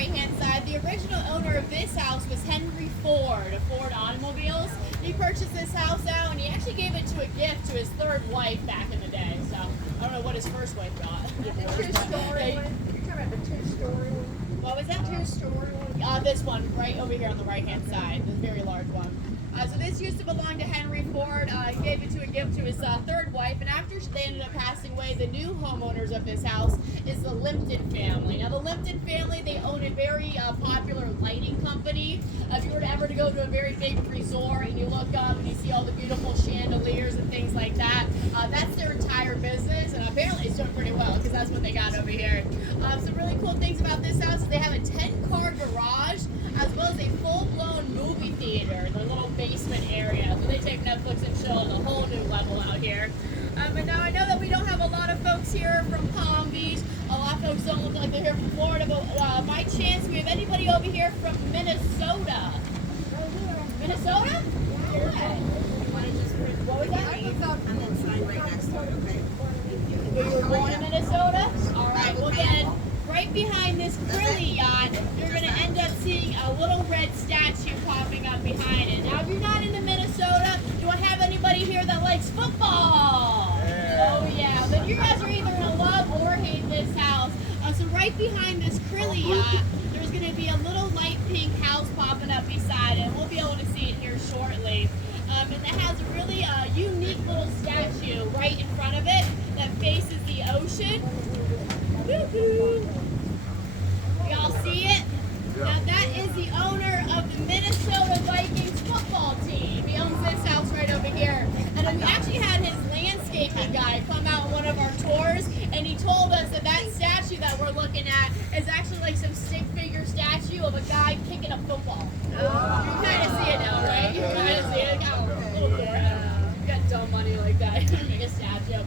right-hand side, the original owner of this house was Henry Ford of Ford Automobiles. He purchased this house out, and he actually gave it to a gift to his third wife back in the day. So I don't know what his first wife got. The two-story one. You're talking about the two-story one? What was that? Two-story one? This one right over here on the right-hand side, this very large one. So this used to belong to Henry Ford. He gave it to a gift to his third wife, and after they ended up passing away, the new homeowners of this house is the Limpton family. Now, the Limpton family, they own a very popular lighting company. If you were to ever to go to a very big resort and you look up and you see all the beautiful chandeliers and things like that, that's their entire business, and apparently it's doing pretty well because that's what they got over here. Some really cool things about this house is they have a 10-car garage as well as a full-blown movie theater in their little basement area. So they take Netflix and chill on a whole new level out here. But now I know that we don't have a lot of folks here from Palm Beach. A lot of folks don't look like they're here from Florida, but by chance, we have anybody over here from Minnesota? Minnesota? Yeah. What was that? I'm in sign right next to it, okay? You were born in Minnesota? All right, well then, right behind this Crilly yacht, you're going to end up seeing a little red statue popping up behind it. Now, if you're not into Minnesota, do I have anybody here that likes football? Yeah. Oh, yeah. Then you guys are either going to love or hate this house. So right behind this Crilly yacht, there's going to be a little light pink house popping up beside it. We'll be able to see it here shortly. And it has a really unique little statue right in front of it that faces the ocean. Woo-hoo. Y'all see it? Now that is the owner of the Minnesota Vikings football team. He owns this house right over here. And then we actually had his landscaping guy come out on one of our tours, and he told us that that statue that we're looking at is actually like some stick figure statue of a guy kicking a football. You kind of see it now, right? You kind of see it. You got dumb money like that. Make a statue.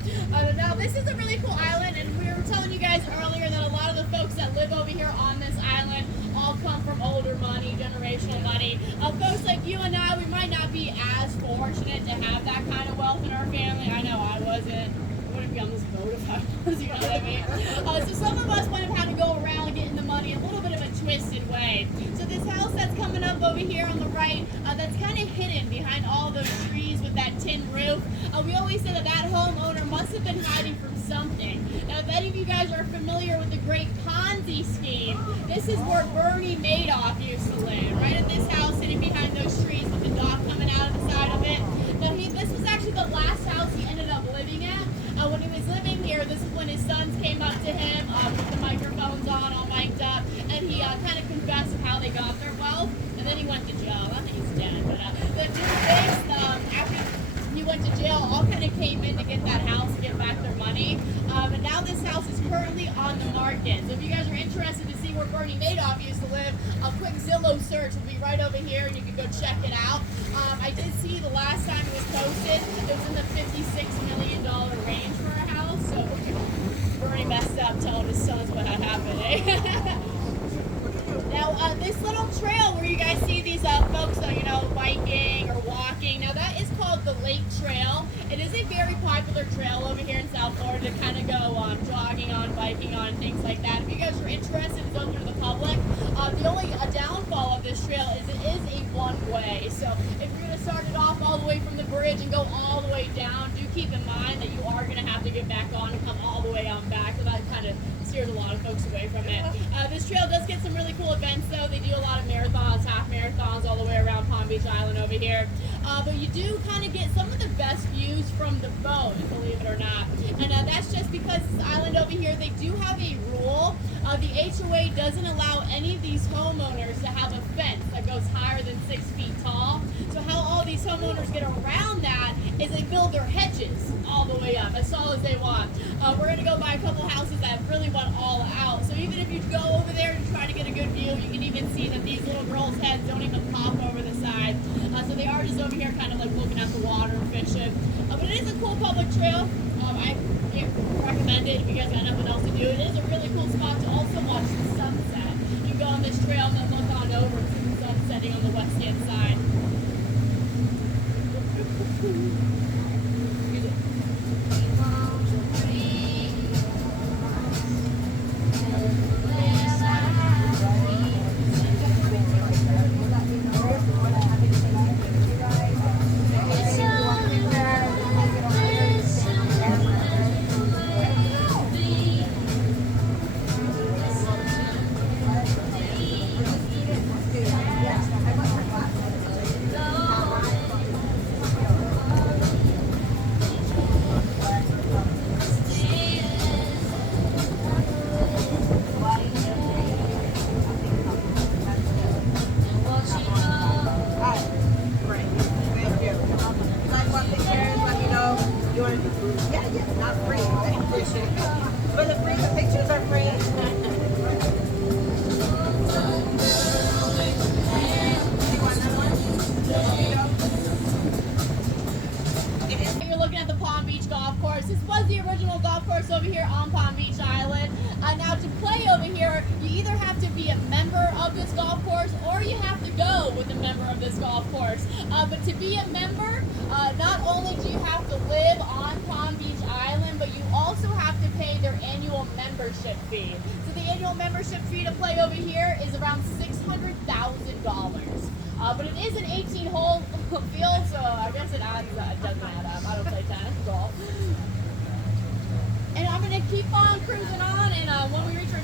Now this is a really cool island, and we were telling you guys earlier that a lot of the folks that live over here on this island all come from older money, generational money. Folks like you and I, we might not be as fortunate to have that kind of wealth in our family. I know I wasn't. I wouldn't be on this boat if I was, you know what I mean? So some of us might have had to go around getting the money a little bit of a twisted way. So this house that's coming up over here on the right, that's kind of hidden behind all those trees with that tin roof. We always say that that homeowner must have been hiding from something. Now, if any of you guys are familiar with the great Ponzi scheme, this is where Bernie Madoff used to live, right at this house sitting behind those trees with the dock coming out of the side of it. Now, this was actually the last house he ended up living at. When he was living here, this is when his sons came up to him with the microphones on, all mic'd up, and he kind of confessed of how they got their wealth, and then he went to jail. I think he's dead, but the two things, after he went to jail, all kind of came in to get that house and get back their money. And now this house is currently on the market. So if you guys are interested to see where Bernie Madoff used to live, a quick Zillow search will be right over here, and you can go check it out. I did see the last time it was posted, it was in the $56 million range for a house. So Bernie messed up telling his sons what had happened, eh? Now, this little trail where you guys see these folks, biking or walking, now that is called the Lake Trail. It is a very popular trail over here in South Florida to kind of go jogging on, biking on, things like that. If you guys are interested, it's open to the public. The only downfall of this trail is it is a one-way. So if you're going to start it off all the way from the bridge and go all the way down, do keep in mind that you are going to have to get back on and come all the way on back. So that kind of steers a lot of folks away from it. This trail does get some really cool events, though. They do a lot of marathons, half marathons all the way around Palm Beach Island over here. But you do kind of get some of the best views from the boat, believe it or not. And that's just because this island over here, they do have a rule. The HOA doesn't allow any of these homeowners to have a fence that goes higher than 6 feet tall. So how all these homeowners get around that is they build their hedges all the way up, as tall as they want. We're going to go by a couple houses that really went all out. So even if you go over there and try to get a good view, you can even see that these little girls' heads don't even pop over the side. So they are just over here kind of like looking at the water and fishing. But it is a cool public trail. I recommend it if you guys got nothing else to do. It is a really cool spot to also watch the sunset. You can go on this trail and then look on over and see the sun setting on the west hand side. here, you either have to be a member of this golf course or you have to go with a member of this golf course. But to be a member, not only do you have to live on Palm Beach Island, but you also have to pay their annual membership fee. So the annual membership fee to play over here is around $600,000. But it is an 18-hole field, so I guess it doesn't add up. I don't play tennis golf. And I'm going to keep on cruising on, and when we reach our